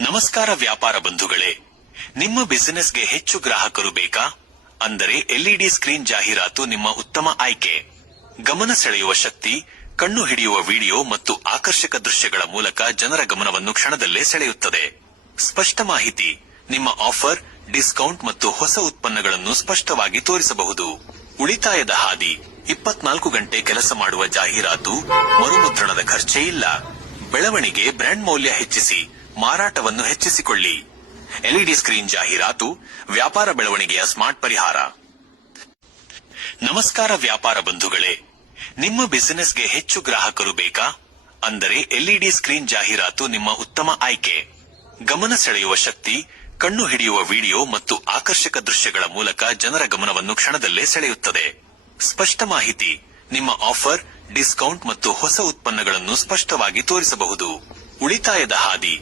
ನಮಸ್ಕಾರ ವ್ಯಾಪಾರ ಬಂಧುಗಳೇ, ನಿಮ್ಮ ಬಿಸಿನೆಸ್ಗೆ ಹೆಚ್ಚು ಗ್ರಾಹಕರು ಬೇಕಾ? ಅಂದರೆ ಎಲ್ಇಡಿ ಸ್ಕ್ರೀನ್ ಜಾಹೀರಾತು ನಿಮ್ಮ ಉತ್ತಮ ಆಯ್ಕೆ. ಗಮನ ಸೆಳೆಯುವ ಶಕ್ತಿ, ಕಣ್ಣು ಹಿಡಿಯುವ ವಿಡಿಯೋ ಮತ್ತು ಆಕರ್ಷಕ ದೃಶ್ಯಗಳ ಮೂಲಕ ಜನರ ಗಮನವನ್ನು ಕ್ಷಣದಲ್ಲೇ ಸೆಳೆಯುತ್ತದೆ. ಸ್ಪಷ್ಟ ಮಾಹಿತಿ, ನಿಮ್ಮ ಆಫರ್, ಡಿಸ್ಕೌಂಟ್ ಮತ್ತು ಹೊಸ ಉತ್ಪನ್ನಗಳನ್ನು ಸ್ಪಷ್ಟವಾಗಿ ತೋರಿಸಬಹುದು. ಉಳಿತಾಯದ ಹಾದಿ, 24 ಗಂಟೆ ಕೆಲಸ ಮಾಡುವ ಜಾಹೀರಾತು, ಮರುಮುದ್ರಣದ ಖರ್ಚೇ ಇಲ್ಲ. ಬೆಳವಣಿಗೆ, ಬ್ರ್ಯಾಂಡ್ ಮೌಲ್ಯ ಹೆಚ್ಚಿಸಿ, ಮಾರಾಟವನ್ನು ಹೆಚ್ಚಿಸಿಕೊಳ್ಳಿ. ಎಲ್ಇಡಿ ಸ್ಕ್ರೀನ್ ಜಾಹೀರಾತು ವ್ಯಾಪಾರ ಬೆಳವಣಿಗೆಯ ಸ್ಮಾರ್ಟ್ ಪರಿಹಾರ. ನಮಸ್ಕಾರ ವ್ಯಾಪಾರ ಬಂಧುಗಳೇ, ನಿಮ್ಮ ಬಿಸಿನೆಸ್ಗೆ ಹೆಚ್ಚು ಗ್ರಾಹಕರು ಬೇಕಾ? ಅಂದರೆ ಎಲ್ಇಡಿ ಸ್ಕ್ರೀನ್ ಜಾಹೀರಾತು ನಿಮ್ಮ ಉತ್ತಮ ಆಯ್ಕೆ. ಗಮನ ಸೆಳೆಯುವ ಶಕ್ತಿ, ಕಣ್ಣು ಹಿಡಿಯುವ ವಿಡಿಯೋ ಮತ್ತು ಆಕರ್ಷಕ ದೃಶ್ಯಗಳ ಮೂಲಕ ಜನರ ಗಮನವನ್ನು ಕ್ಷಣದಲ್ಲೇ ಸೆಳೆಯುತ್ತದೆ. ಸ್ಪಷ್ಟ ಮಾಹಿತಿ, ನಿಮ್ಮ ಆಫರ್, ಡಿಸ್ಕೌಂಟ್ ಮತ್ತು ಹೊಸ ಉತ್ಪನ್ನಗಳನ್ನು ಸ್ಪಷ್ಟವಾಗಿ ತೋರಿಸಬಹುದು. ಉಳಿತಾಯದ ಹಾದಿ,